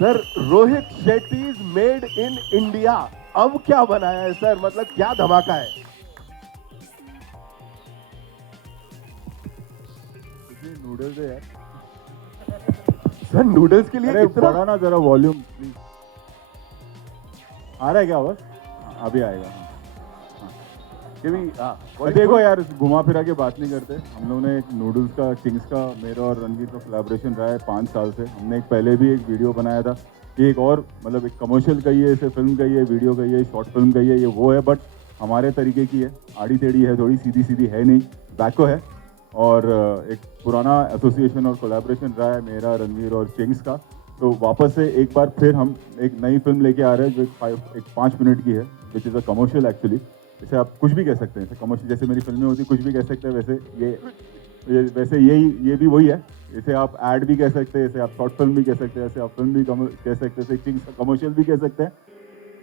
Sir Rohit Shetty made in India, अब क्या बनाया है सर, मतलब क्या धमाका है? नूडल्स है यार सर नूडल्स के लिए अरे इतना बढ़ा ना जरा वॉल्यूम प्लीज। आ रहा है क्या आवाज? अभी आएगा। देखो यार घुमा फिरा के बात नहीं करते। हम लोगों ने एक नूडल्स का चिंग्स का मेरा और रणवीर का कोलैबोरेशन रहा है 5 साल से। हमने एक पहले भी एक वीडियो बनाया था कि एक और मतलब एक कमर्शियल कहिए, इसे फिल्म कहिए, वीडियो कहिए, शॉर्ट फिल्म कहिए, ये वो है बट हमारे तरीके की है, आड़ी टेढ़ी है, थोड़ी सीधी सीधी है नहीं, बैको है। और एक पुराना एसोसिएशन और कोलैबोरेशन रहा है मेरा, रणवीर और चिंग्स का। तो वापस से एक बार फिर हम एक नई फिल्म लेके आ रहे हैं जो एक 5 मिनट की है, which is a commercial actually. इसे आप कुछ भी कह सकते हैं, कमर्शियल जैसे मेरी फिल्में होती कुछ भी कह सकते हैं, वैसे वैसे ये भी वही है। इसे आप ऐड भी कह सकते हैं, इसे आप शॉर्ट फिल्म भी कह सकते हैं, इसे आप फिल्म भी कह सकते हैं, इसे चिंग्स कमर्शियल भी कह सकते हैं।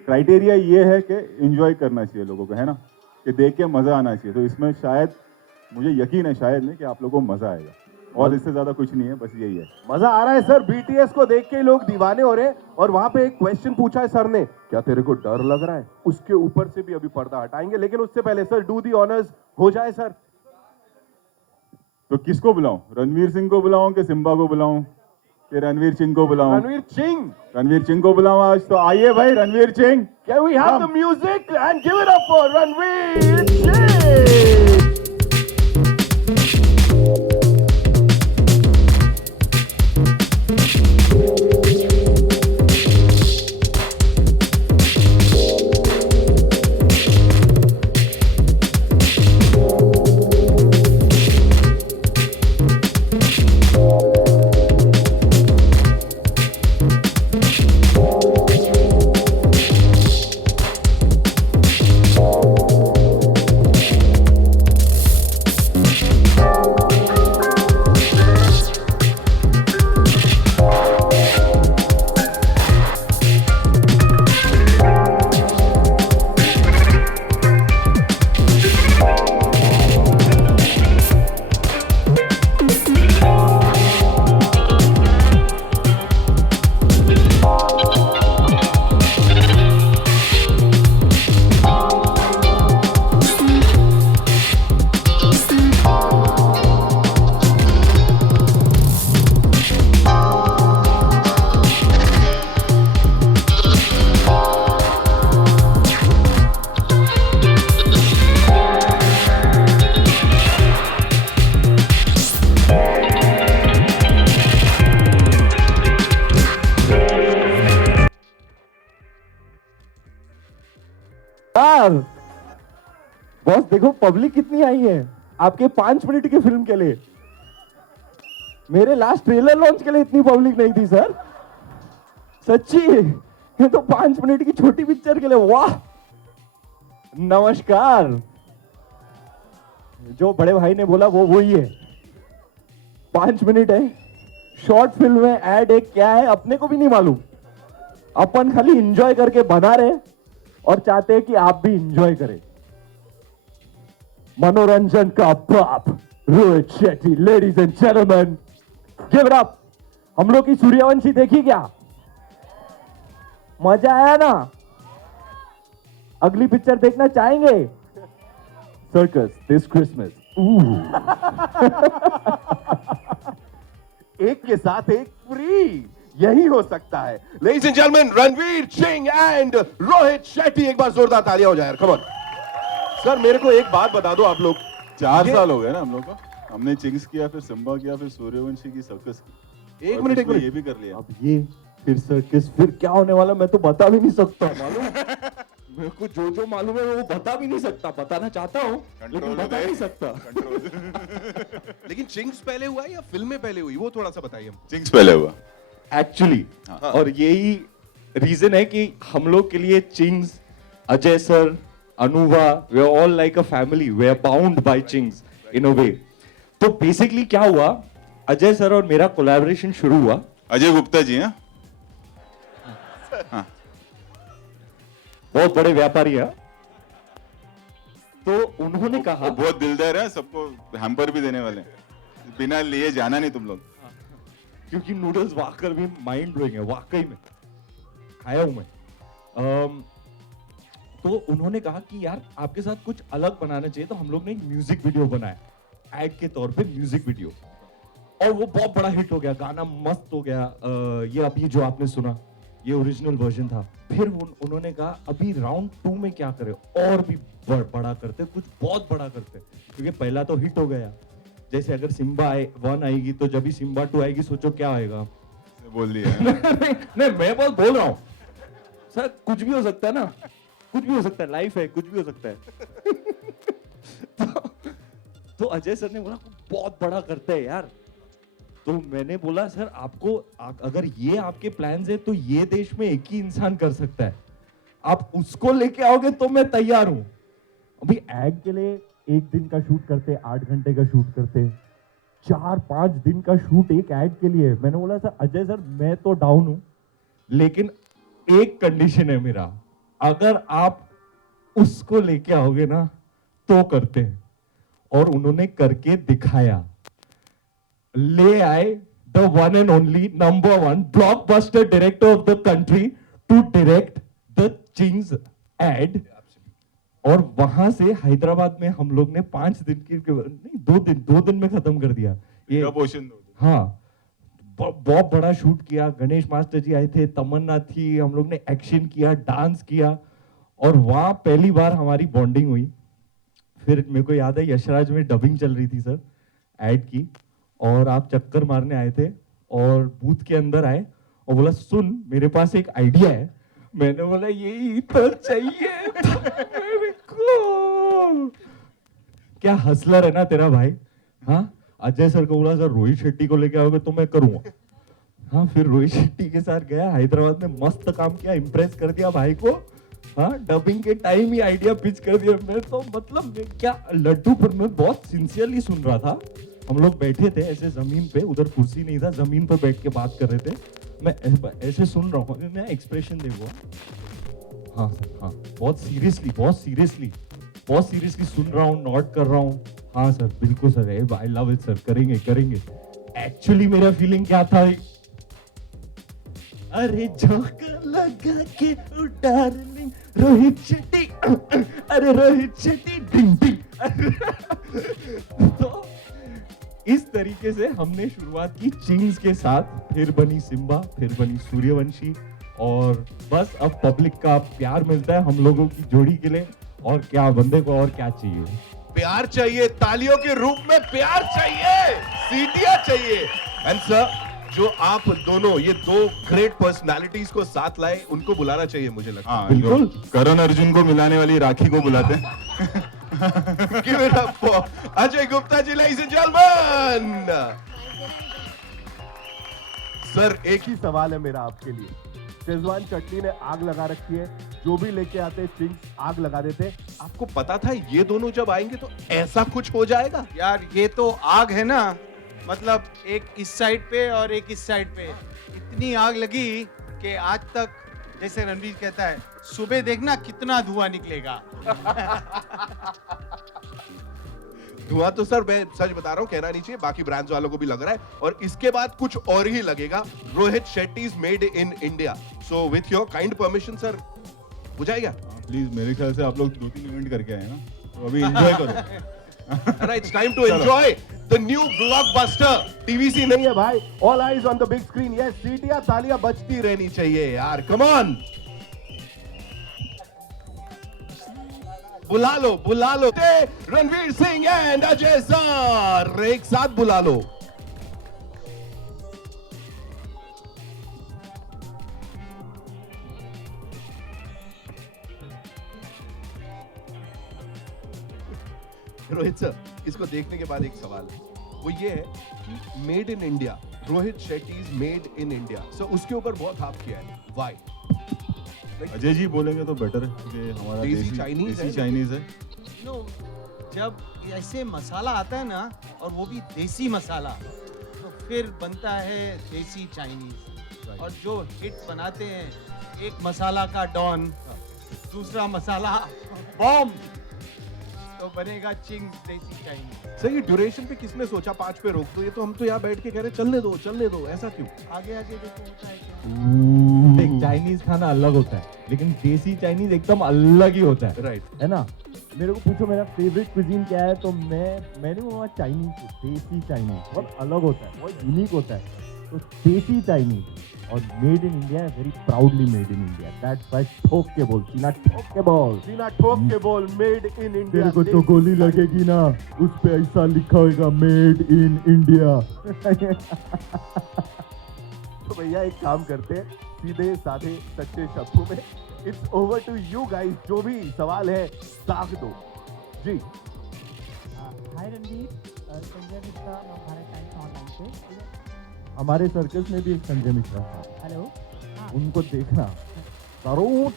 क्राइटेरिया ये है कि एंजॉय करना चाहिए लोगों को, है ना, कि देख के मज़ा आना चाहिए। तो इसमें शायद मुझे यकीन है शायद नहीं कि आप लोगों को मज़ा आएगा, और इससे ज़्यादा कुछ नहीं है, बस यही है। मजा आ रहा है सर, बीटीएस को देख के लोग दीवाने हो रहे हैं। और वहां पे एक क्वेश्चन पूछा है सर ने, क्या तेरे को डर लग रहा है? उसके ऊपर से भी अभी पर्दा हटाएंगे, लेकिन उससे पहले सर डू दी ऑनर्स हो जाए सर। तो किसको बुलाऊं? रणवीर सिंह को बुलाऊं कि सिम्बा को बुलाऊं कि रणवीर सिंह को बुलाऊं? रणवीर सिंह को बुलाऊं आज। तो आइए भाई Ranveer Singh. Can we have the music and give it up for Ranveer Singh? Boss देखो पब्लिक कितनी आई है आपके 5 मिनट की फिल्म के लिए। मेरे लास्ट ट्रेलर लॉन्च के लिए इतनी पब्लिक नहीं थी सर, सच्ची। ये तो 5 मिनट की छोटी पिक्चर के लिए, वाह। नमस्कार। जो बड़े भाई ने बोला वो वही है, 5 मिनट है, शॉर्ट फिल्म है, एड है, क्या है अपने को भी नहीं मालूम। अपन खाली एंजॉय करके बना रहे और चाहते हैं कि आप भी एंजॉय करें। मनोरंजन का बाप Rohit Shetty, ladies and gentleman, give it up. हम लोग की सूर्यवंशी देखी क्या? मजा आया ना? अगली पिक्चर देखना चाहेंगे? Circus this Christmas. एक के साथ एक फ्री, यही हो सकता है। Ladies and gentleman, Ranveer Singh and Rohit Shetty. एक बार जोरदार तालियां हो जाए यार, कम ऑन। सर मेरे को एक बात बता दो, आप लोग 4 साल हो गए ना हम लोग को। हमने चिंग्स किया, फिर सिम्बा किया, फिर सूर्यवंशी की, सर्कस की। एक मिनट ये भी कर लिया। अब ये फिर सर्कस, फिर क्या होने वाला मैं तो बता भी नहीं सकता। मालूम मेरे को जो मालूम है वो बता भी नहीं सकता। बताना चाहता हूँ लेकिन बता नहीं सकता। लेकिन चिंग्स पहले हुआ है या फिल्में पहले हुई, वो थोड़ा सा बताइए। चिंग्स पहले हुआ एक्चुअली, और यही रीजन है कि हम लोग के लिए चिंग्स, अजय सर, अनुवा, we are all like a family, we are bound by Ching's in a way. तो बेसिकली क्या हुआ, अजय सर और मेरा कोलैबोरेशन शुरू हुआ। अजय गुप्ता जी हैं, बहुत बड़े व्यापारी है। तो उन्होंने कहा, बहुत दिलदार है, सबको हैम्पर भी देने वाले हैं, बिना लिए जाना नहीं तुम लोग। क्योंकि नूडल्स वाकई में माइंड ब्लोइंग है, वाकई में खाया हूं मैं। तो उन्होंने कहा कि यार आपके साथ कुछ अलग बनाना चाहिए, तो हम लोग ने एक म्यूजिक वीडियो बनाया, एड के तौर पे म्यूजिक वीडियो, और वो बहुत बड़ा हिट हो गया, गाना मस्त हो गया। ये अभी जो आपने सुना ये ओरिजिनल वर्जन था। फिर उन्होंने कहा अभी राउंड 2 में क्या करें, और भी बड़ा करते, कुछ बहुत बड़ा करते, क्योंकि पहला तो हिट हो गया। जैसे अगर सिम्बा 1 आएगी तो जब भी सिम्बा 2 आएगी सोचो क्या आएगा। बोल दिया नहीं मैं बस बोल रहा हूँ सर, कुछ भी हो सकता है ना, कुछ भी हो सकता है, लाइफ है, कुछ भी हो सकता है। तो अजय सर ने बोला बहुत बड़ा करते हैं यार। तो मैंने बोला सर आपको अगर ये आपके प्लान्स है तो ये देश में एक ही इंसान कर सकता है, आप उसको लेके आओगे तो मैं तैयार हूं। अभी एड के लिए 1 दिन का शूट करते, 8 घंटे का शूट करते, 4-5 दिन का शूट एक एड के लिए। मैंने बोला सर अजय सर मैं तो डाउन हूं, लेकिन एक कंडीशन है मेरा, अगर आप उसको लेके आओगे ना तो करते हैं। और उन्होंने करके दिखाया, ले आए the one and only number 1 blockbuster director of the country to direct the Ching's ad. और वहां से हैदराबाद में हम लोग ने 5 दिन की नहीं 2 दिन में खत्म कर दिया ये। हाँ बहुत बड़ा शूट किया, गणेश मास्टर जी आए थे, तमन्ना थी, हम लोग ने एक्शन किया, डांस किया, और वहां पहली बार हमारी बॉन्डिंग हुई। फिर मेरे को याद है यशराज में डबिंग चल रही थी सर एड की, और आप चक्कर मारने आए थे और बूथ के अंदर आए और बोला सुन मेरे पास एक आइडिया है। मैंने बोला यही तो चाहिए मेरे को। क्या हसलर है ना तेरा भाई। हाँ अजय सर को बोला सर रोहित शेट्टी को लेके आओगे तो मैं करूंगा। हाँ फिर रोहित शेट्टी के साथ गया, हैदराबाद में मस्त काम किया, इम्प्रेस कर दिया भाई को। हाँ डबिंग के टाइम ही आइडिया पिच कर दिया। मैं तो मतलब क्या लड्डू पर मैं बहुत सिंसियरली सुन रहा था। हम लोग बैठे थे ऐसे जमीन पे, उधर कुर्सी नहीं था, जमीन पर बैठ के बात कर रहे थे। मैं ऐसे सुन रहा हूँ, मैं एक्सप्रेशन देखूंगा। हाँ सर हाँ बहुत सीरियसली सुन रहा हूँ, नोट कर रहा हूँ। हाँ सर बिल्कुल sir, I love it sir, करेंगे। एक्चुअली मेरा फीलिंग क्या था, अरे झोंका लगा के डार्लिंग रोहित शेट्टी, अरे रोहित शेट्टी डिंग डिंग। तो इस तरीके से हमने शुरुआत की चिंग्स के साथ, फिर बनी सिम्बा, फिर बनी सूर्यवंशी, और बस अब पब्लिक का प्यार मिलता है हम लोगों की जोड़ी के लिए। और क्या बंदे को और क्या चाहिए, प्यार चाहिए, तालियों के रूप में प्यार चाहिए, सीटियां चाहिए। एंड सर जो आप दोनों ये 2 ग्रेट पर्सनालिटीज को साथ लाए, उनको बुलाना चाहिए मुझे लगता है। बिल्कुल करण अर्जुन को मिलाने वाली राखी को बुलाते हैं। Give it up for Ajay Gupta ji, ladies and gentlemen। Sir एक ही सवाल है मेरा आपके लिए, शेजवान चटनी ने आग लगा रखी है, जो भी लेके आते चिंग्स आग लगा देते। आपको पता था ये दोनों जब आएंगे तो ऐसा कुछ हो जाएगा? यार ये तो आग है ना, मतलब एक इस साइड पे और एक इस साइड पे, इतनी आग लगी कि आज तक, जैसे रणवीर कहता है, सुबह देखना कितना धुआं निकलेगा। धुआं तो सर मैं सच बता रहा हूँ, कहना नहीं चाहिए, बाकी ब्रांड्स वालों को भी लग रहा है, और इसके बाद कुछ और ही लगेगा। Rohit Shetty is made in India, so with your kind permission sir हो जाएगा? प्लीज, मेरे ख्याल से आप लोग 2-3 इवेंट करके आए ना, तो अभी एंजॉय करो। It's time to enjoy the new blockbuster। TVC नहीं है भाई, all eyes on the big screen. ये सीटियां तालियां बचती रहनी चाहिए यार, कम ऑन। बुला लो रणवीर सिंह एंड अजय सर, एक साथ बुला लो। रोहित सर, इसको देखने के बाद एक सवाल है, वो ये है कि made in India, Rohit Shetty is made in India, so उसके ऊपर बहुत हाफ किया है, व्हाई? अजय जी बोलेंगे तो बेटर है, क्योंकि हमारा देसी चाइनीज है। नो, जब ऐसे मसाला आता है ना, और वो भी देसी मसाला, तो फिर बनता है देसी चाइनीज। और जो हिट बनाते हैं, एक मसाला का डॉन, दूसरा मसाला बॉम्ब, तो तो बनेगा चिंग्स देसी चाइनीज। सर ये ड्यूरेशन पे किसने सोचा 5 पे रोक दो, ये तो हम तो यहाँ बैठ के कह रहे चलने दो, ऐसा क्यों? आगे आगे देखो होता है क्या। देख चाइनीज खाना अलग होता है, लेकिन देसी चाइनीज एकदम अलग ही होता है, राइट। है ना? मेरे को पूछो मेरा फेवरेट क्विजीन क्या है, तो मैंने बोला चाइनीज, देसी चाइनीज बहुत अलग होता है, बहुत यूनिक होता है। तो देसी चाइनीज और made in India, very proudly made in India, that's why ठोक के बोल, सीना ठोक के बोल, सीना ठोक के बोल, मेड इन इंडिया। तेरे को तो गोली लगेगी ना, उस पे ऐसा लिखा होगा मेड इन इंडिया। तो भैया एक काम करते हैं, सीधे साधे सच्चे शब्दों में, it's over to you guys. जो भी सवाल है दाग दो जी। Hi Ranveer, Sanjay Mishra Bharat Times online से। हमारे सर्कस में भी एक संजय मिश्रा था, हेलो। हाँ, उनको देखना जरूर।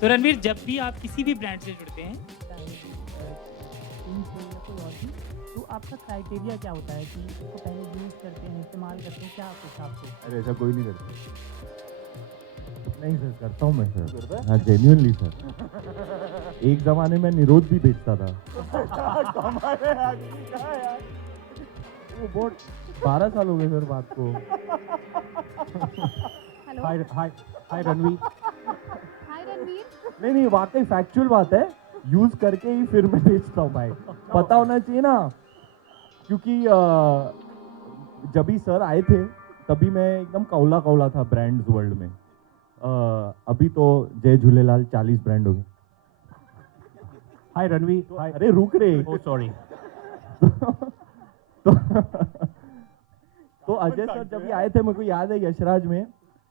तो रणवीर, जब भी आप किसी भी ब्रांड से जुड़ते हैं, चाहे जीन्स हो या कोई और भी, तो आपका क्राइटेरिया क्या होता है कि इसको पहले यूज करते हैं, इस्तेमाल करते हैं, क्या आपके हिसाब से? अरे ऐसा कोई नहीं करता। नहीं सर, करता हूँ मैं सर, करता है? हाँ जेन्युइनली सर। एक जमाने में निरोध भी बेचता था। वो बहुत 12 साल हो गए सर बात को। हेलो। हाय रणवीर। हाय रणवीर। नहीं वाकई फैक्चुअल बात है, यूज करके ही फिर मैं बेचता हूँ भाई, पता होना चाहिए ना। क्योंकि जब भी सर आए थे तभी मैं एकदम कौला था ब्रांड्स वर्ल्ड में। अभी तो जय झूलेलाल 40 ब्रांड हो गए। हाय रणवीर। अरे रुक रे, सॉरी। तो अजय सर जब भी आए थे, मेरे को याद है यशराज में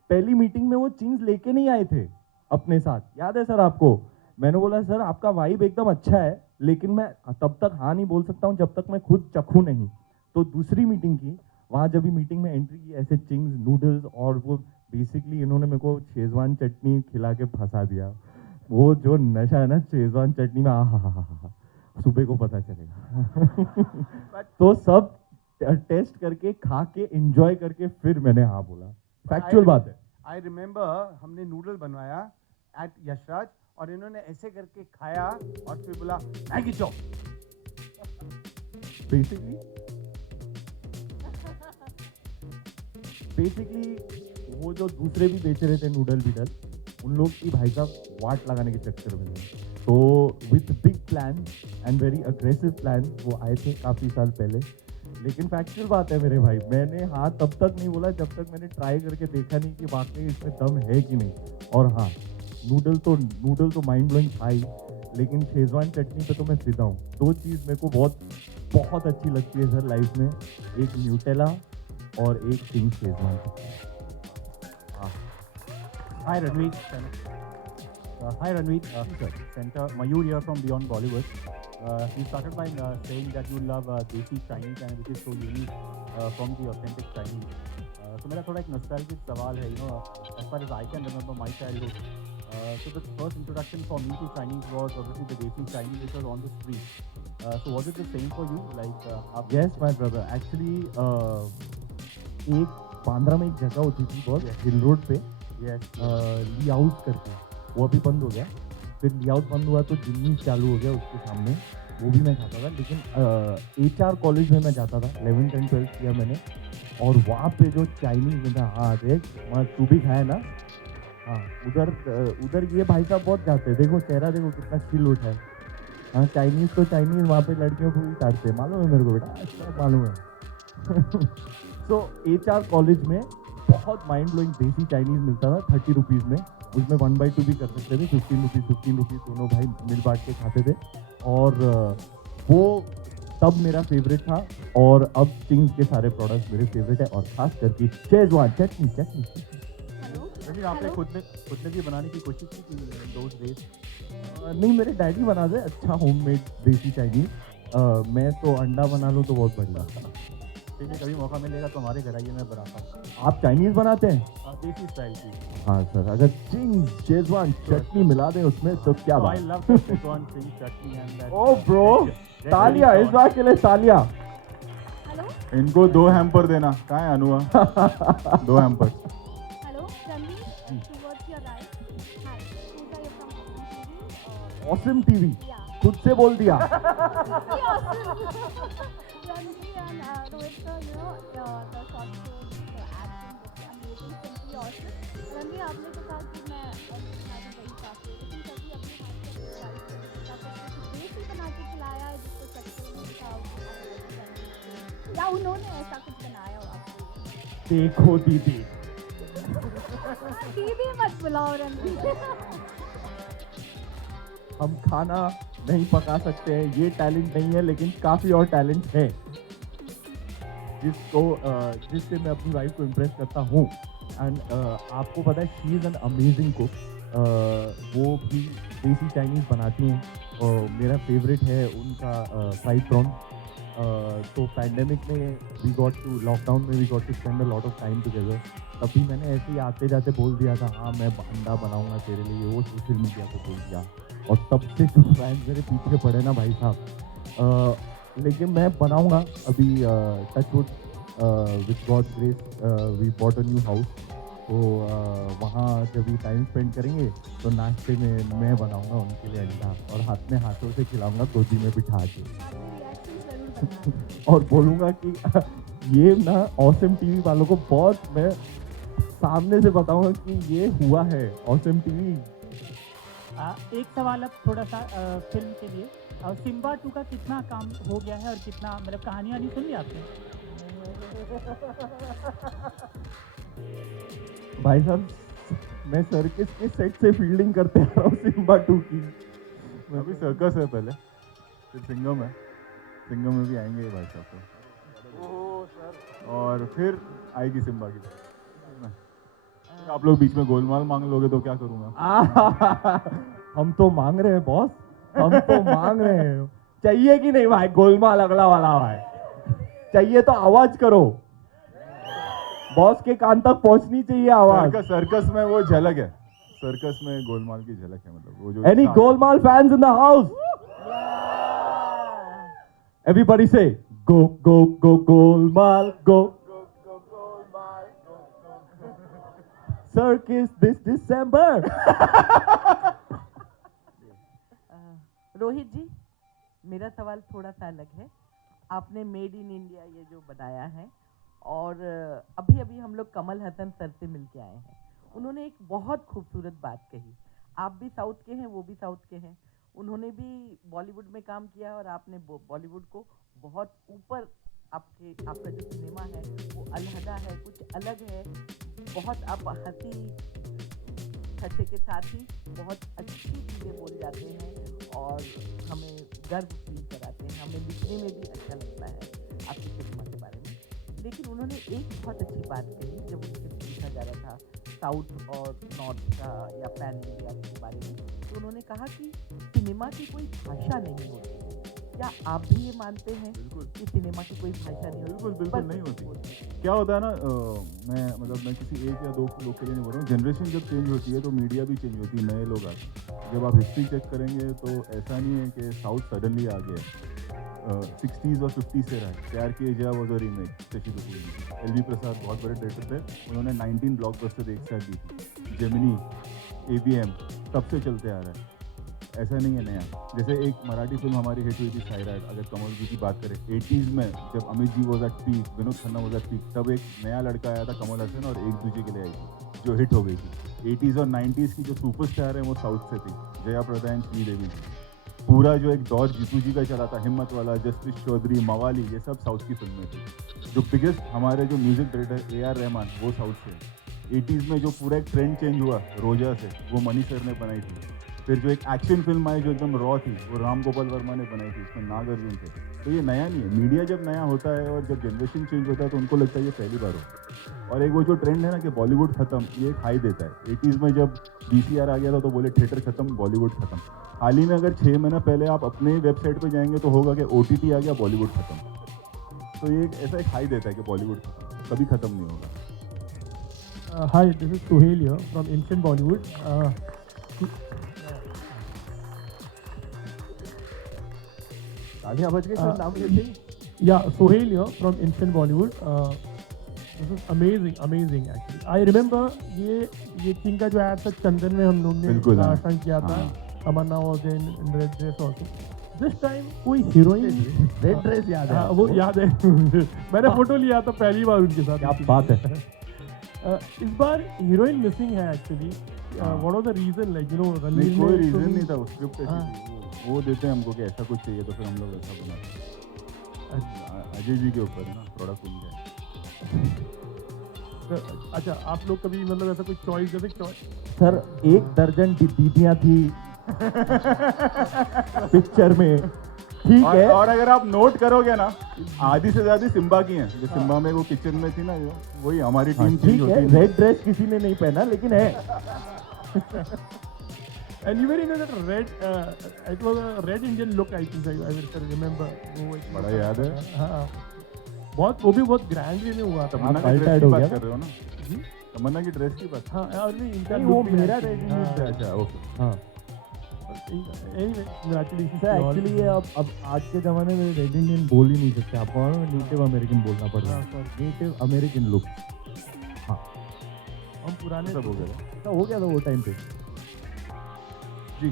पहली मीटिंग में वो चिंग्स लेके नहीं आए थे अपने साथ, याद है सर आपको? मैंने बोला सर आपका वाइब एकदम अच्छा है, लेकिन मैं तब तक हाँ नहीं बोल सकता हूँ जब तक मैं खुद चखूँ नहीं। तो दूसरी मीटिंग की, वहाँ जब भी मीटिंग में एंट्री की, ऐसे चिंग्स नूडल्स और वो बेसिकली इन्होंने मेरे को शेजवान चटनी खिला के फंसा दिया। वो जो नशा है ना शेजवान चटनी में, हा, सुबह को पता चलेगा। तो सब टेस्ट करके, खा के, एंजॉय करके फिर मैंने हाँ बोला। फैक्चुअल बात है। आई रिमेम्बर हमने नूडल बनवाया एट यशराज और इन्होंने ऐसे करके खाया और फिर बोला मैगी चॉप। बेसिकली वो जो दूसरे भी बेच रहे थे नूडल बीडल, उन लोग की भाई साहब वाट लगाने के चक्कर में, तो with big plan and very aggressive plan वो आए थे काफ़ी साल पहले। लेकिन फैक्चुअल बात है मेरे भाई, मैंने हाँ तब तक नहीं बोला जब तक मैंने ट्राई करके देखा नहीं कि वाकई इसमें दम है कि नहीं। और हाँ, नूडल तो माइंड ब्लोइंग था ही, लेकिन शेजवान चटनी पे तो मैं फिदा हूँ। दो चीज़ मेरे को बहुत अच्छी लगती है सर लाइफ में, एक न्यूटेला और एक Ching's Schezwan chutney. Hi Ranveer. Hi Ranveer. Center Mayur here from Beyond Bollywood. You started by saying that you love Desi Chinese and which is so unique from the authentic Chinese. So मेरा थोड़ा एक nostalgic सवाल है, as far as I can remember my childhood. So the first introduction for me to Chinese was obviously the Desi Chinese which was on the street. So was it the same for you? Like Yes, my brother. Actually, एक बांद्रा में एक जगह होती थी बहुत, हिल road पे, ली house करके, वो अभी बंद हो गया। फिर ली हाउस बंद हुआ तो जिम्मी चालू हो गया उसके सामने, वो भी मैं खाता था। लेकिन HR कॉलेज में मैं जाता था, 11th and 12th किया मैंने, और वहाँ पे जो चाइनीज में था, हाँ देख तू भी खाया ना, हाँ उधर ये भाई साहब बहुत जाते हैं, देखो चेहरा देखो कितना खिल उठा है। हाँ चाइनीज तो चाइनीज, वहाँ पे लड़कियों को भी काटते हैं, मालूम है मेरे को बेटा, सब मालूम है। तो HR कॉलेज में बहुत माइंड ब्लोइंग देसी चाइनीज मिलता था 30 रुपीज़ में, उसमें 1/2 भी कर सकते थे, 15 रुपीज़ दोनों भाई मिल बांट के खाते थे। और वो तब मेरा फेवरेट था, और अब चिंग्स के सारे प्रोडक्ट्स मेरे फेवरेट है, और खास करके शेजवान चटनी। रवि, आपने खुद ने भी बनाने की कोशिश की थी those days? नहीं, मेरे डैडी बना दे अच्छा होममेड देसी चाइनीज। मैं तो अंडा बना लूँ तो बहुत बढ़िया। ठीक, कभी मौका मिलेगा तो हमारे घर आइए, मैं बनाता हूँ। आप चाइनीज बनाते हैं? देसी स्टाइल की। हाँ सर, अगर चिंग्स शेजवान चटनी मिला दें उसमें तो क्या बात। I love the Szechuan chili chutney and that. Oh bro, तालिया इस बात के लिए, तालिया। इनको 2 हैम्पर देना, कहाँ है अनुआ? 2 hamper. Hello Ranveer, towards your right. Hi, Pooja here from TV. Awesome TV Yeah. खुद से बोल दिया Really awesome. Ranveer and Rohit sir, you know, the short films, the acting, it's amazing, simply awesome. Ranveer, आपने तो कहा कि मैं तुम्हारी बड़ी काफी, लेकिन कभी अपने हाथ से देसी बना के खिलाया है जिसको सकते नहीं था, या उन्होंने ऐसा कुछ बनाया हो आपको? देखो दीदी दीदी मत बुलाओ रणवीर। हम खाना नहीं पका सकते हैं, ये टैलेंट नहीं है, लेकिन काफ़ी और टैलेंट है जिससे मैं अपनी वाइफ को इम्प्रेस करता हूँ। एंड आपको पता है she is an amazing cook. वो भी देसी चाइनीज़ बनाती हैं और मेरा फेवरेट है उनका फ्राइड प्रॉन। तो पैंडेमिक में लॉकडाउन में we got to spend a lot of time together. तभी मैंने ऐसे ही आते जाते बोल दिया था, हाँ मैं अंडा बनाऊंगा तेरे लिए, वो सोशल मीडिया पे बोल दिया। और तब से जो फैंस मेरे पीछे पड़े ना भाई साहब, लेकिन मैं बनाऊंगा अभी। Touch wood with God grace we bought a new house, तो वहाँ जब भी टाइम स्पेंड करेंगे तो नाश्ते में मैं बनाऊंगा उनके लिए अंडा और हाथ में हाथों से खिलाऊंगा गोदी में बिठा के और बोलूँगा कि ये ना ऑसम टीवी वालों को बहुत, मैं सामने से बताऊंगा कि ये हुआ है ऑसम टीवी। एक सवाल अब थोड़ा सा फिल्म के लिए, सिम्बा 2 का कितना काम हो गया है और कितना मतलब कहानी वानी सुन ली आपने? भाई साहब मैं सर्कस के सेट से फील्डिंग करते आ रहा हूँ सिम्बा 2 की। अभी सर्कस है पहले, फिर सिंघम है, सिंघम में भी आएंगे भाई साहब तो, और फिर आएगी सिम्बा की। आप लोग बीच में गोलमाल मांग लोगे तो क्या करूँगा? हम तो मांग रहे हैं बॉस, हम तो मांग रहे हैं। चाहिए कि नहीं भाई गोलमाल अगला वाला भाई? चाहिए तो आवाज करो, बॉस के कान तक पहुंचनी चाहिए आवाज। सर्कस में वो झलक है, सर्कस में गोलमाल की झलक है, मतलब वो जो any Golmaal fans in the house? Everybody से गो गो गो गोलमाल गो। सर्कस दिस दिसंबर। रोहित जी, मेरा सवाल थोड़ा सा अलग है। आपने मेड इन इंडिया ये जो बनाया है, और अभी अभी हम लोग कमल हसन सर से मिल के आए हैं, उन्होंने एक बहुत खूबसूरत बात कही। आप भी साउथ के हैं, वो भी साउथ के हैं, उन्होंने भी बॉलीवुड में काम किया और आपने बॉलीवुड को बहुत ऊपर, आपका जो सिनेमा है वो अलहदा है, कुछ अलग है। बहुत आप हंसी ठट्ठे के साथ ही बहुत अच्छी चीज़ें बोल जाते हैं और हमें गर्व फील कराते हैं, हमें लिखने में भी अच्छा लगता है आपकी सिनेमा के बारे में। लेकिन उन्होंने एक बहुत अच्छी बात कही जब उनसे पूछा जा रहा था साउथ और नॉर्थ का या पैन इंडिया के बारे में, तो उन्होंने कहा कि सिनेमा की कोई भाषा नहीं होती। क्या आप भी ये मानते हैं कि सिनेमा की कोई भाषा नहीं होती? बिल्कुल नहीं होती। क्या होता है ना, मैं किसी एक या दो लोग के लिए नहीं बोल रहा हूँ। जनरेशन जब चेंज होती है तो मीडिया भी चेंज होती है, नए लोग आते हैं। जब आप हिस्ट्री चेक करेंगे तो ऐसा नहीं है कि साउथ सडनली आ गया। 60s और 50s से रहा है। प्यार किए जा was a remake Shashi Kapoor की। एल वी प्रसाद बहुत बड़े डायरेक्टर थे, उन्होंने 19 ब्लॉकबस्टर एक साथ दी थी। जेमिनी, ABM तब से चलते आ रहा है, ऐसा नहीं है नया। जैसे एक मराठी फिल्म हमारी हिट हुई थी सायराट, अगर कमल जी की बात करें 80s में, जब Amit ji was at peak, Vinod Khanna was at peak, तब एक नया लड़का आया था कमल हसन और एक दूजे के लिए आई थी जो हिट हो गई थी। 80s और 90s की जो सुपरस्टार है वो साउथ से थी, जया प्रदा एंड श्रीदेवी थी। पूरा जो एक दौर जीतू जी का चला था, हिम्मत वाला, जस्टिस चौधरी, मवाली, ये सब साउथ की फिल्में थी। जो बिगेस्ट हमारे जो म्यूजिक डायरेक्टर AR रहमान, वो साउथ से। 80s में जो पूरा एक ट्रेंड चेंज हुआ रोजा से, वो मनी सर ने बनाई थी। फिर जो एक एक्शन फिल्म आई जो एकदम रॉ थी, वो राम गोपाल वर्मा ने बनाई थी, उसमें नागार्जुन थे। तो ये नया नहीं है। मीडिया जब नया होता है और जब जनरेशन चेंज होता है तो उनको लगता है ये पहली बार हो। और एक वो जो ट्रेंड है ना कि बॉलीवुड खत्म, ये एक हाई देता है। 80s में जब VCR आ गया था तो बोले थिएटर खत्म, बॉलीवुड खत्म। हाल ही में अगर 6 महीना पहले आप अपने वेबसाइट पे जाएंगे तो होगा कि OTT आ गया, बॉलीवुड खत्म। तो ये ऐसा एक हाई देता है कि बॉलीवुड खत्म, कभी खत्म नहीं होगा। Hi, this is Suhail here from Instant Bollywood. तालियां बज गई सर, नाम लेते ही। Yeah, Suhail here from Instant Bollywood. This is amazing actually. I remember ये किंग का जो आया था चंदन में हम लोग ने बिल्कुल, हाँ। लास्ट टाइम किया था. हाँ। तमन्ना was in red dress also. This time कोई हीरोइन रेड ड्रेस याद है. हाँ, वो याद है. मैंने फोटो लिया था पहली बार उनके साथ. क्या बात है. इस बार हीरोइन मिसिंग है actually. What was the reason like you know नहीं कोई रीजन नहीं था, वो स्क्रिप्ट ऐसी थी. वो देते हैं हमको कि ऐसा कुछ चाहिए तो फिर हम लोग ऐसा बनाते हैं. अजय जी के ऊपर है ना, प्रोडक्ट उनका है. अच्छा आप लोग कभी मतलब ऐसा कोई चॉइस जैसे चॉइस सर 1 दर्जन दीदियां थी पिक्चर में. ठीक है. और अगर आप नोट करोगे ना, आधी से ज्यादा सिम्बा की हैं. जो सिम्बा में वो किचन में थी ना, वही हमारी टीम ठीक है. रेड ड्रेस किसी ने नहीं पहना लेकिन है. And you very know that red, it was a red Indian look I think I will remember. वो एक बड़ा याद है. हाँ बहुत वो भी बहुत ग्रैंडली में हुआ था. तमन्ना की ड्रेस की बात कर रहे हो ना? तमन्ना की ड्रेस की बात. हाँ और नहीं इनका वो look भी मेरा actually- रेड इंडियन हाँ, अच्छा ओके. हाँ. anyway congratulations sir to all. Actually ये अब आज के ज़माने में रेड इंडियन बोल ही नहीं सकते. आपको नेटिव अमेरिकन बोलना पड़ रहा है. Native American look. हाँ हम पुराने सब हो गया. ऐसा हो गया था वो टाइम पे. जी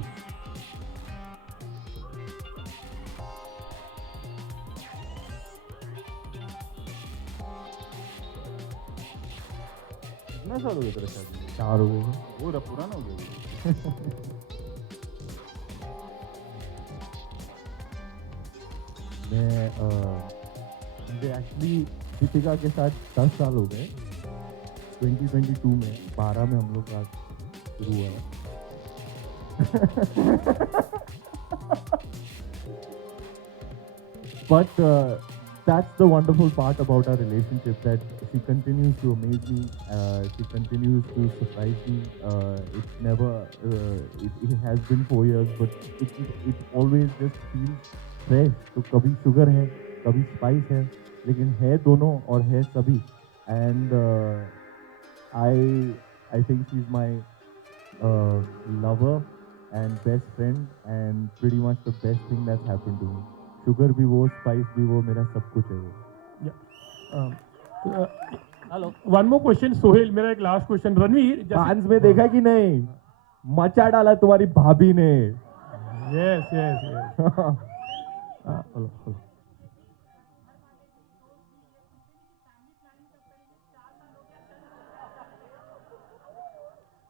कितना साल हो गया तेरा शादी? 4 हो गए. वो पुराना हो गया. मैं मुझे एक्चुअली दीपिका के साथ 10 साल हो गए. 2022 में 12 में हम लोग का शुरू हुआ है. But that's the wonderful part about our relationship, that she continues to amaze me. She continues to surprise me. It's never. It has been 4 years, but it always just feels fresh. तो कभी sugar है, कभी spice है, लेकिन है दोनों और है सभी. And I think she's my lover and best friend and pretty much the best thing that's happened to me. Sugar भी वो, स्पाइस भी वो, मेरा सब कुछ है वो. Hello one more question Sohail. मेरा एक लास्ट क्वेश्चन. रणवीर डांस में देखा कि नहीं, मचा डाला तुम्हारी भाभी ने. Yes yes yes. हेलो.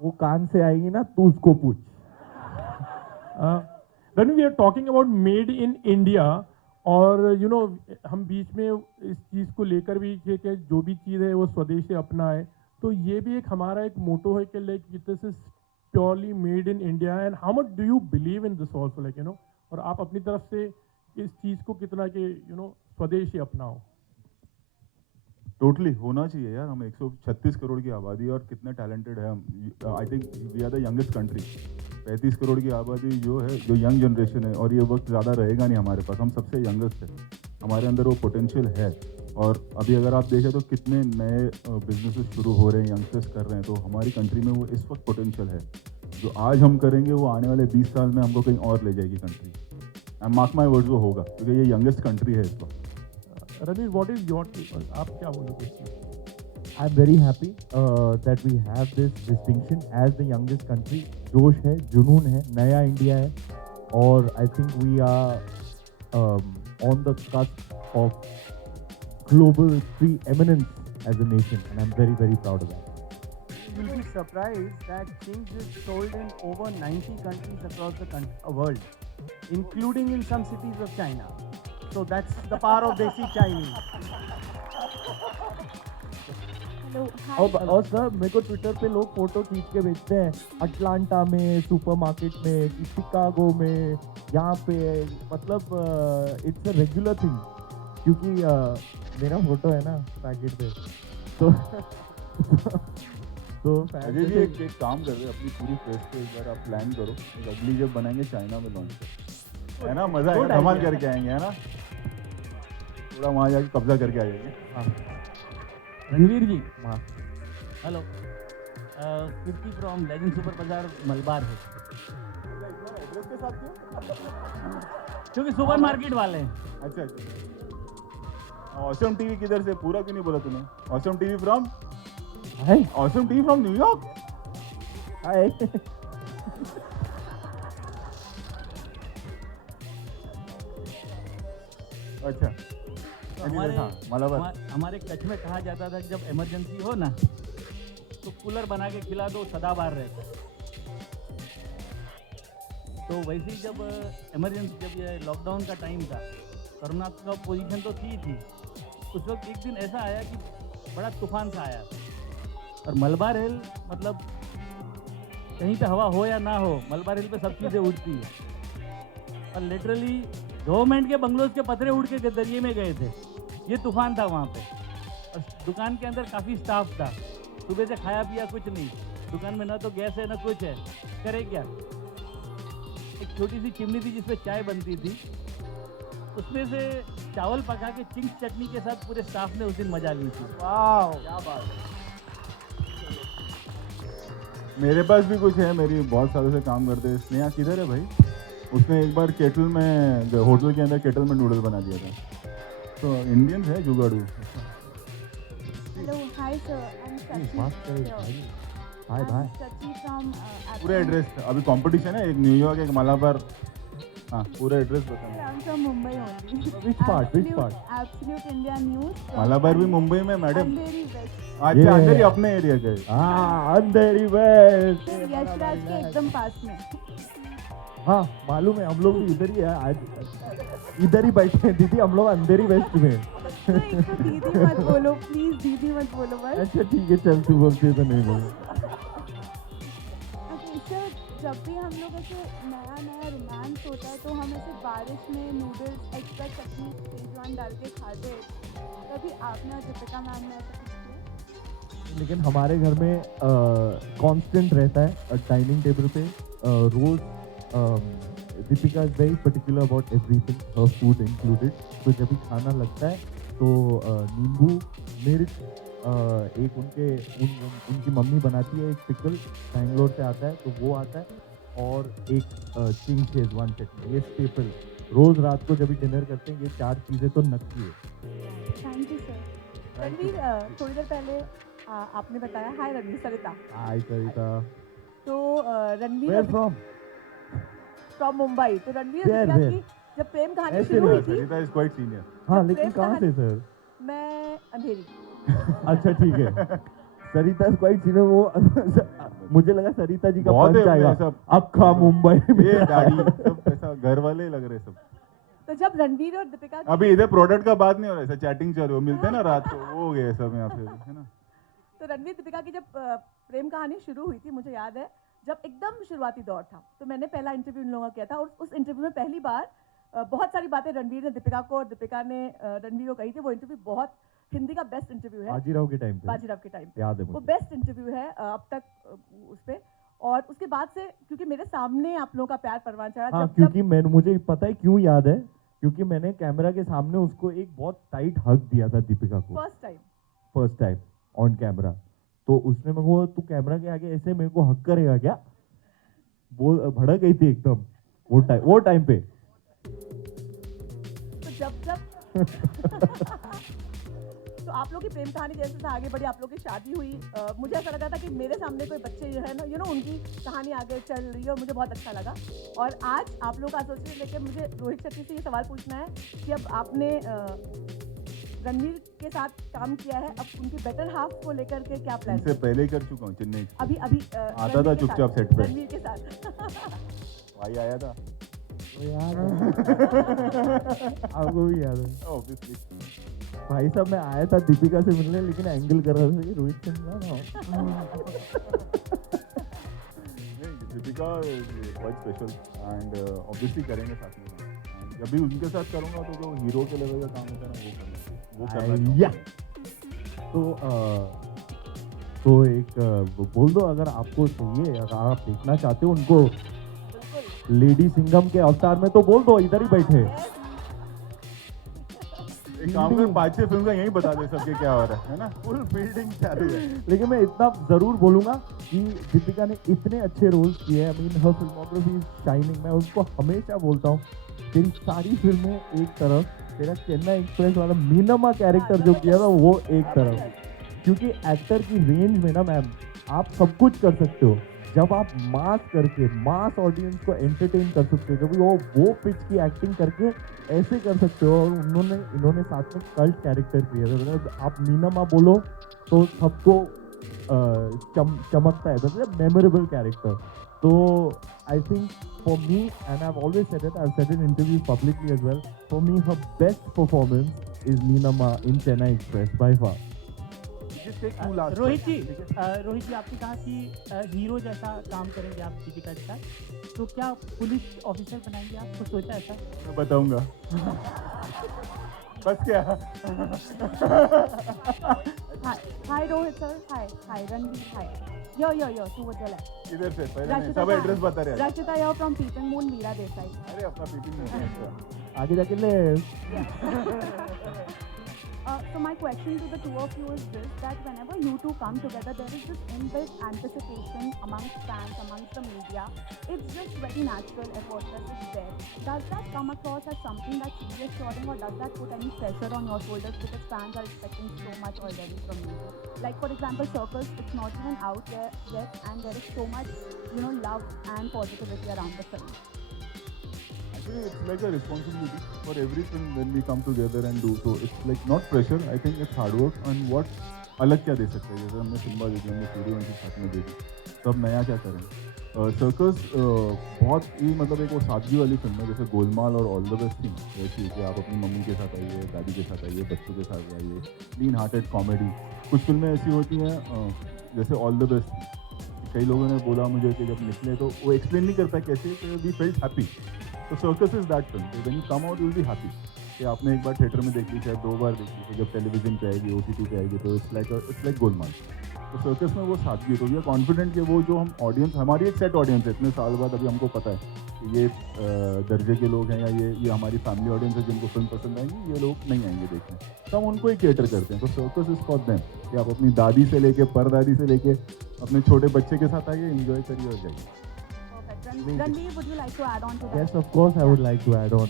वो कान से आएगी ना, तू उसको पूछ. Ranveer we are talking about made in India और यू नो हम बीच में इस चीज़ को लेकर भी कि जो भी चीज़ है वो स्वदेश से अपना है. तो ये भी एक हमारा एक मोटो है कि like this is purely made in India. And how much do you believe in this also like you no, और आप अपनी तरफ से इस चीज़ को कितना कि यू नो स्वदेश ही अपनाओ. टोटली होना चाहिए यार. हम 136 करोड़ की आबादी और कितने टैलेंटेड है हम. I think we are the youngest country. 35 crore की आबादी जो है, जो यंग जनरेशन है, और ये वक्त ज़्यादा रहेगा नहीं हमारे पास. हम सबसे यंगेस्ट है. हमारे अंदर वो पोटेंशियल है. और अभी अगर आप देखें तो कितने नए बिजनेसेस शुरू हो रहे हैं, यंगस्टर्स कर रहे हैं. तो हमारी कंट्री में वो इस वक्त पोटेंशियल है. जो आज हम करेंगे वो आने वाले 20 साल में हमको कहीं और ले जाएगी country. And mark my words, वो होगा, क्योंकि ये यंगेस्ट कंट्री है इस वक्त. रणवीर व्हाट इज योर, आप क्या बोलोगे? I'm very happy that we have this distinction as the youngest country. जोश है, जुनून है, नया इंडिया है, और I think we are on the cusp of global preeminence as a nation, and I'm very, very proud of that. You'll be surprised that Ching's is sold in over 90 countries across the world, including in some cities of China. So that's the power of Desi Chinese. Hello, hi. और sir मेरे को Twitter पे लोग photo खींच के भेजते हैं, Atlanta में सुपरमार्केट में, कि शिकागो में, यहाँ पे. मतलब इट्स अ रेगुलर थिंग, क्योंकि मेरा फोटो है ना पैकेट पे. तो अजय जी एक काम कर रहे हैं, अपनी पूरी प्रेस को एक बार आप प्लान करो. एक अगली जब बनाएंगे चाइना में लॉन्च करो, है ना. मजा आएगा, धमाल करके आएंगे, है ना. थोड़ा वहाँ जाके कब्जा करके आ जाएंगे. Ranveer ji, hello. Kirti from Legend Super Bazaar Malabar है. एड्रेस के साथ क्यों? क्योंकि सुपर मार्केट वाले हैं. अच्छा. ऑसम टीवी किधर से? पूरा क्यों नहीं बोला तूने? Awesome TV from hi awesome TV from New York. Hi अच्छा हमारे हाँ, मालाबार। हमारे कच्छ में कहा जाता था कि जब इमरजेंसी हो ना तो कूलर बना के खिला दो, सदाबहार रहता है। तो वैसे ही जब इमरजेंसी, जब ये लॉकडाउन का टाइम था, कोरोना का पोजीशन तो थी, उस वक्त एक दिन ऐसा आया कि बड़ा तूफान सा आया और मलबार हिल, मतलब कहीं पे हवा हो या ना हो, मलबार हिल पे सब चीज़ें उड़ती है और लिटरली गवर्नमेंट के बंगलोज के पतरे उड़ के दरिए में गए थे। ये तूफान था वहाँ पे और दुकान के अंदर काफ़ी स्टाफ था। सुबह से खाया पिया कुछ नहीं, दुकान में ना तो गैस है ना कुछ है, करे क्या। एक छोटी सी चिमनी थी जिसमें चाय बनती थी, उसमें से चावल पका के चिंग्स चटनी के साथ पूरे स्टाफ ने उस दिन मजा ली थी। वाह क्या बात है। मेरे पास भी कुछ है, मेरी बहुत सालों से काम करते हैं। स्नेहा किधर है भाई? उसने एक बार केटल में, होटल के अंदर केटल में नूडल बना दिया था। तो इंडियन है जुगाड़ू। Hello, hi sir, I'm Sachi. हाय भाई। I'm Sachi from पूरा एड्रेस, अभी कंपटीशन है, एक न्यूयॉर्क एक मालाबार। हाँ पूरा एड्रेस बताना। I'm from Mumbai only. Which part? Which part? Absolute India News. Malabar भी मुंबई में मैडम। अंधेरी वेस्ट। अच्छा अंदर ही अपने एरिया के। हाँ अंधेरी वेस्ट। यशराज के एकदम पास में। हाँ मालूम है, हम लोग भी इधर ही है आज, इधर ही बैठे हैं दीदी, हम लोग अंधेरी वेस्ट में। तो एक तो दीदी मत बोलो प्लीज, दीदी मत बोलो बस। अच्छा ठीक है, चल तू बोलती है तो नहीं बोलो। अच्छा सर, जब भी हम लोग ऐसे नया नया रोमांस होता है तो हम ऐसे बारिश में नूडल्स एक्स्ट्रा चटनी शेजवान डाल के खाते हैं, कभी आपने और दीपिका मैम ने ऐसा कुछ किया? लेकिन हमारे घर में कांस्टेंट रहता है डाइनिंग टेबल पे रोज Deepika is very particular about everything, हर फूड इंक्लूडेड। तो जब भी खाना लगता है तो नींबू मिर्च, एक उनकी मम्मी बनाती है, एक पिकल बैंगलोर से आता है तो वो आता है, और एक चिंग शेजवान चटनी, ये स्टेपल रोज रात को जब भी डिनर करते हैं, ये 4 चीज़ें तो नक्की है। Thank you sir. रणवीर, थोड़ी देर पहले आपने बताया, हाय रणवीर, सरिता। हाय सरिता। तो Ranveer where from? From Mumbai. तो रणवीर Where, दीपिका where? की जब प्रेम कहानी ऐसे शुरू हुई थी, सरिता इज क्वाइट सीनियर। हाँ जब लेकिन प्रेम कहाँ से सर? मैं अंधेरी। अच्छा ठीक है। सरिता क्वाइट सीनियर, वो मुझे लगा सरिता जी का बहुत पंच है आएगा सब। अक्खा मुंबई में। ये गाड़ी सब ऐसा घर वाले लग रहे सब। तो जब रणवीर और दीपिका अभी इधर प्रोडक्ट का बात नहीं हो रहा है, ऐसा चैटिंग चालू हो, मिलते हैं ना रात को, वो हो गए सब यहाँ पे, है ना। तो रणवीर दीपिका की जब प्रेम कहानी शुरू हुई थी, मुझे याद है जब एकदम शुरुआती दौर था, तो मैंने पहला इंटरव्यू इन लोगों का किया था, और उस इंटरव्यू में पहली बार बहुत सारी बातें रणवीर ने दीपिका को और दीपिका ने रणवीर को कही थी। वो इंटरव्यू बहुत हिंदी का बेस्ट इंटरव्यू है, बाजीराव के टाइम पे, बाजीराव के टाइम पे याद है वो मुझे। बेस्ट इंटरव्यू है अब तक उस पे। और उसके बाद से क्योंकि मेरे सामने आप लोगों का प्यार परवान चढ़ा, हाँ जब क्योंकि मुझे पता है क्यों याद है, क्योंकि मैंने कैमरा के सामने उसको एक बहुत टाइट हग दिया था दीपिका को, फर्स्ट टाइम ऑन कैमरा। तो उसने मेरे को, तू कैमरा के आगे ऐसे मेरे को हक करेगा क्या, वो भड़क गई थी एकदम वो टाइम पे। तो जब तो आप लोग की प्रेम कहानी जैसे जैसे आगे बढ़ी, आप लोग की शादी हुई, मुझे ऐसा लगा था कि मेरे सामने कोई बच्चे जो है ना, यू नो, उनकी कहानी आगे चल रही है, और मुझे बहुत अच्छा लगा। और आज आप लोग का एसोसिएशन लेके मुझे रोहित शेट्टी से ये सवाल पूछना है कि अब आपने रणवीर के साथ काम किया है, अब उनकी बेटर हाफ को लेकर के क्या प्लान? इनसे पहले ही कर चुका हूँ चेन्नई। अभी आता था चुपचाप सेट पे। रणवीर के साथ भाई आया था, याद है आपको भी याद है ऑब्वियसली। भाई साहब, मैं आया था दीपिका से मिलने, लेकिन एंगल कर रहा था रोहित से मिला दीपिका बहुत स्पेशल, एंड ऑब्वियसली करेंगे साथ में। And जब भी उनके साथ करूँगा तो जो हीरो के लेवल का काम होता है ना, वो करना या तो एक बोल दो, अगर आपको चाहिए, अगर आप देखना चाहते हो उनको लेडी सिंघम के अवतार में, तो बोल दो, इधर ही बैठे। एक काम कर, 5-6 फिल्म का यही बता दे सबके क्या हो रहा है ना, फुल फील्डिंग चालू है। लेकिन मैं इतना जरूर बोलूंगा कि दीपिका ने इतने अच्छे रोल्स किए हैं, I mean her filmography is shining. मैं उसको हमेशा बोलता हूँ, तेरी सारी फिल्में एक तरफ तेरा चेन्नई एक्सप्रेस वाला मीनमा कैरेक्टर जो किया था वो एक तरफ, क्योंकि एक्टर की रेंज में ना मैम आप सब कुछ कर सकते हो। जब आप मास करके मास ऑडियंस को एंटरटेन कर सकते हो, जब वो पिच की एक्टिंग करके ऐसे कर सकते हो, और इन्होंने साथ में कल्ट कैरेक्टर किया था। मतलब आप मीनमा बोलो तो सबको चमकता है, मतलब मेमोरेबल कैरेक्टर। तो I think for me, and I have always said it, I have said in interviews publicly as well, for me her best performance is Meenamma in Chennai Express by far. Rohit ji आपने कहा कि हीरो जैसा काम करेंगे आप दीपिका के साथ, तो क्या पुलिस ऑफिसर बनाएंगे आप? कुछ सोचा ऐसा? मैं बताऊंगा। बस क्या? Hi Rohit sir, hi Ranveer, hi. Yo, towards your left. इधर से पहले नहीं, सब एड्रेस बता रहे हैं। Rashita here from Peeping Moon, Veera Desai. अरे अपना पीपिंग में आगे जाके ले। So my question to the two of you is this, that whenever you two come together, there is this inbuilt anticipation amongst fans, amongst the media. It's just very natural, effortless, it's there. Does that come across as something that's reassuring, or does that put any pressure on your shoulders because fans are expecting so much already from you? Like for example, Circus, it's not even out there yet, and there is so much, love and positivity around the film. Actually, it's like a responsibility for every film when we come together and do. So it's like not pressure. I think it's hard work. And what अलग क्या दे सकते हैं? जैसे हमने Simba देखी, हमने सूर्यवंशी साथ में देखी, तो अब नया क्या करें? सर्कस बहुत ही मतलब एक वो सादगी वाली फिल्म है, जैसे गोलमाल और ऑल द बेस्ट थी वैसी कि आप अपनी मम्मी के साथ आइए, दादी के साथ आइए, बच्चों के साथ आइए, क्लीन हार्टेड कॉमेडी। कुछ फिल्में ऐसी होती हैं जैसे ऑल द बेस्ट थी, कई लोगों ने बोला मुझे कि जब निकले तो वो एक्सप्लेन नहीं करता कैसे, तो वी फेल्ट हैप्पी। तो circus is that film, when you come out you will be happy कि आपने एक बार थिएटर में देखी, चाहे 2 बार देखी, तो जब टेलीविजन पे आएगी, OTT पे आएगी, तो इट्स लाइक गोलमाल। तो सर्कस में वो सादगी, तो वी आर कॉन्फिडेंट कि वो जो हम ऑडियंस, हमारी एक सेट ऑडियंस है, इतने साल बाद अभी हमको पता है कि ये दर्जे के लोग हैं या ये हमारी फैमिली ऑडियंस है जिनको फिल्म पसंद आएंगी, ये लोग नहीं आएंगे देखने, तो हम उनको ही केटर करते हैं। तो सर्कस इज फॉर देम कि आप अपनी दादी से लेके परदादी से लेके अपने छोटे बच्चे के साथ आइए, एंजॉय करिए और जाइए। Ranveer, would you like to add on to that? Yes, of course, I would like to add on.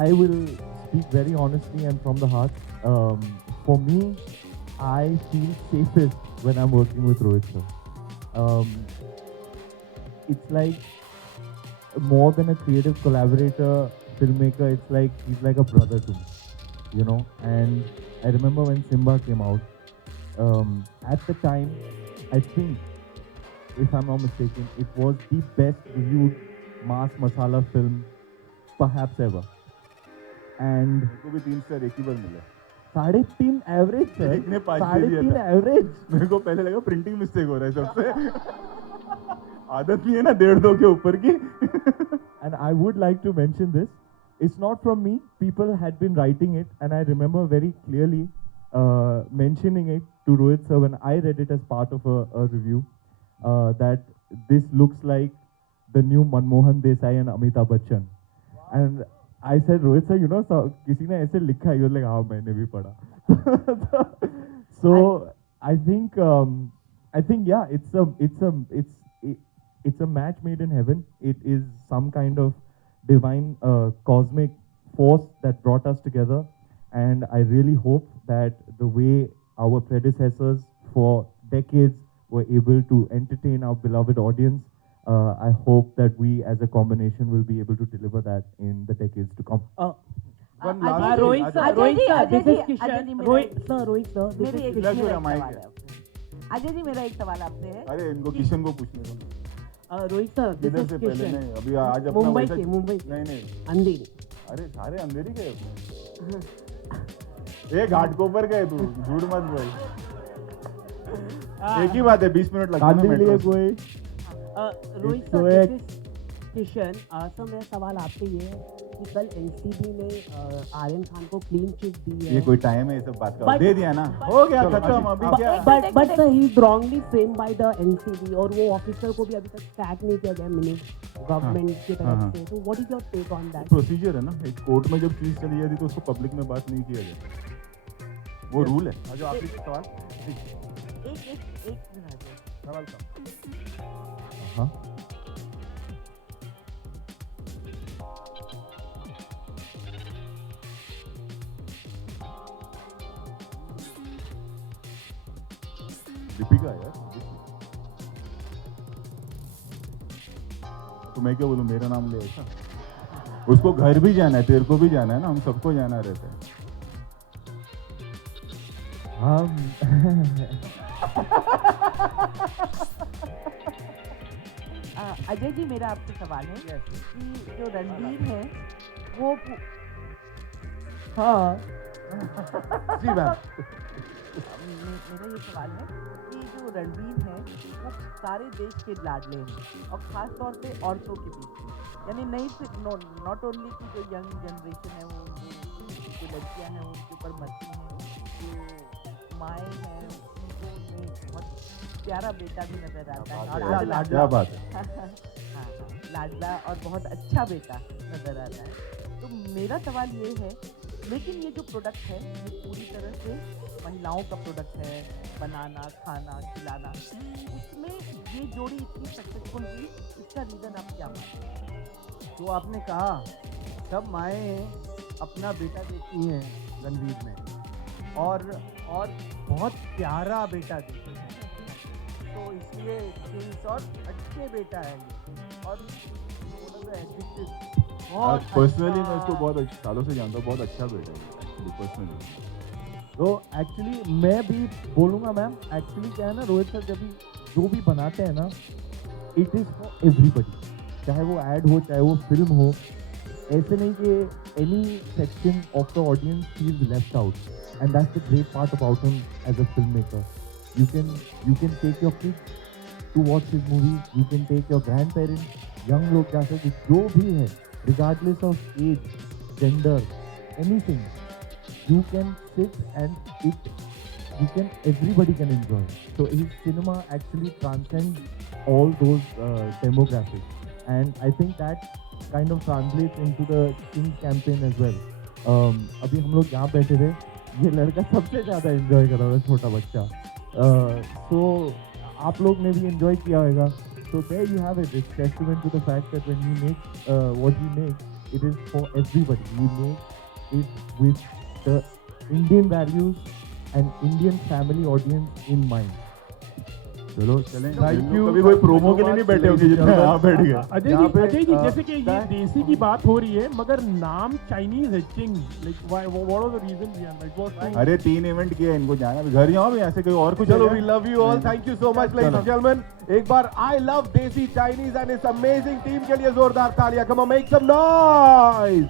I will speak very honestly and from the heart. For me, I feel safest when I'm working with Rohit sir. It's like more than a creative collaborator, filmmaker. It's like he's like a brother to me, And I remember when Simba came out. At the time, I think, if I'm not mistaken, it was the best reviewed mass masala film perhaps ever. And मेरे को भी 3 star एक ही बार मिला। 3.5 average sir, एक ने 5 दे दिया 3.5 था। Average. मेरे को पहले लगा प्रिंटिंग मिस्टेक हो रहा है सबसे। आदत नहीं है ना 1.5-2 के ऊपर की। And I would like to mention this. It's not from me. People had been writing it, and I remember very clearly mentioning it to Rohit sir when I read it as part of a review. That this looks like the new Manmohan Desai and Amitabh Bachchan. And I said, Rohit sir, किसी ने ऐसे लिखा है, like, हाँ मैंने भी पढ़ा. So I think yeah, it's a match made in heaven. It is some kind of divine cosmic force that brought us together, and I really hope that the way our predecessors for decades were able to entertain our beloved audience, I hope that we as a combination will be able to deliver that in the decades to come. Rohit sir, this is Kishan. Rohit sir, this is Kishan. Ajay ji, मेरा एक सवाल आपसे है। अरे इनको किशन को पूछने दो। रोहित सर, this इधर is से पहले Kishan. नहीं, अभी आज अपना मुंबई वैसा- के, मुंबई नहीं अंधेरी। अरे सारे अंधेरी गए अपने। एक घाटकोपर गए तू, झूठ मत बोल। एक ही बात है, 20 मिनट लगता है ना लिए मेट्रो कोई रोहित तो सर, एक- this is किशन। सर मेरा सवाल आपसे ये है कि कल एनसीबी ने आर्यन खान को क्लीन चिट दी है। ये कोई टाइम है ये सब बात का? But- दे दिया ना, हो गया खत्म। अभी क्या? But sir he wrongly frame by the NCB, और वो ऑफिसर को भी अभी तक टैग नहीं किया गया गवर्नमेंट की हाँ, हाँ। तरफ से। तो what is your take on that? Procedure है ना, एक कोर्ट में जब चीज चली जाती तो उसको पब्लिक में बात नहीं किया जाता, वो रूल है। आज आप सवाल एक मिनट। सवाल का दीपिका यार, तो मैं क्या बोलूँ, मेरा नाम ले ऐसा। उसको घर भी जाना है, तेरे को भी जाना है ना, हम सबको जाना रहता है। हाँ अजय जी, मेरा आपसे सवाल है कि जो रणवीर है वो हाँ जी मैम। मेरा ये सवाल है कि जो रणवीर है वो सारे देश के लाडले हैं और ख़ास तौर पे औरतों के बीच में, यानी नहीं सिर्फ नॉट ओनली की जो यंग जनरेशन है वो जो लड़कियां हैं उनके ऊपर मरती हैं, जो माएँ हैं उनको में बहुत प्यारा बेटा भी नजर आता है, लाडला क्या बात है। हाँ, लाडला और बहुत अच्छा बेटा नजर आता है। तो मेरा सवाल ये है, लेकिन ये जो प्रोडक्ट है ये पूरी तरह से महिलाओं का प्रोडक्ट है, बनाना, खाना, खिलाना, उसमें ये जोड़ी इतनी सक्सेसफुल हुई, इसका रीज़न आप क्या मानते हैं? जो आपने कहा, सब माएँ अपना बेटा देखती हैं रणवीर में, और बहुत प्यारा बेटा देखती हैं, तो इसलिए किंग्स और अच्छे बेटा है ये, और बहुत पर्सनली मैं अच्छा- उसको बहुत सालों से जानता हूँ, बहुत अच्छा बेटा है पर्सनली। तो एक्चुअली मैं भी बोलूँगा मैम, एक्चुअली क्या है ना, रोहित सर जब भी जो भी बनाते हैं ना, इट इज़ फॉर एवरीबडी, चाहे वो ऐड हो चाहे वो फिल्म हो, ऐसे नहीं कि any section of the audience is left out, and that's the great part about him as a film maker. You can take your kids to watch his movies, you can take your grandparents, young लोग जा सकते, जो भी है, regardless of age, gender, anything, you can sit and everybody can enjoy. So his cinema actually transcends all those demographics, and I think that kind of translates into the King's campaign as well. अभी हम लोग यहाँ बैठे थे, ये लड़का सबसे ज़्यादा enjoy कर रहा था, छोटा बच्चा. So आप लोग ने भी enjoy किया होगा. So there you have it. It's testament to the fact that when we make what we make, it is for everybody. We make it with the Indian values and Indian family audience in mind. चलो चलें, Thank you. कभी कोई promo के लिए नहीं बैठे होंगे जितना यहाँ बैठ गए। अजय जी जैसे कि ये देसी की बात हो रही है, मगर नाम चाइनीज है, Ching, like what was the reason behind it? Was अरे 3 इवेंट किए, इनको जाना भी, घर जाओ भी, ऐसे कोई और कुछ चलो, है? We love you all, thank you so much ladies and gentleman. एक बार I love desi Chinese and इस अमेजिंग टीम के लिए जोरदार तालियां, come on make some noise.